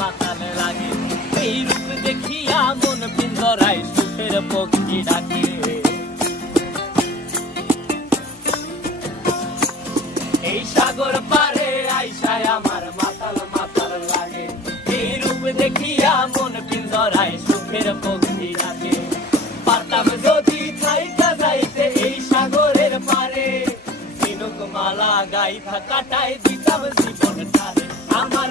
মাতাল লাগে। এই রূপ দেখিয়া মন সুখের পক্ষী ডাকে। এই সাগর পারে আইসায় আমার মাতাল মাতাল লাগে। এই রূপ দেখিয়া মন পিন্দরায় সুখের পক্ষী ডাকে। পারতাম যদি থাইতা যাইতে এই সাগরের পারে। তিনক মালা গাইথা কাটাই দিতাম আমার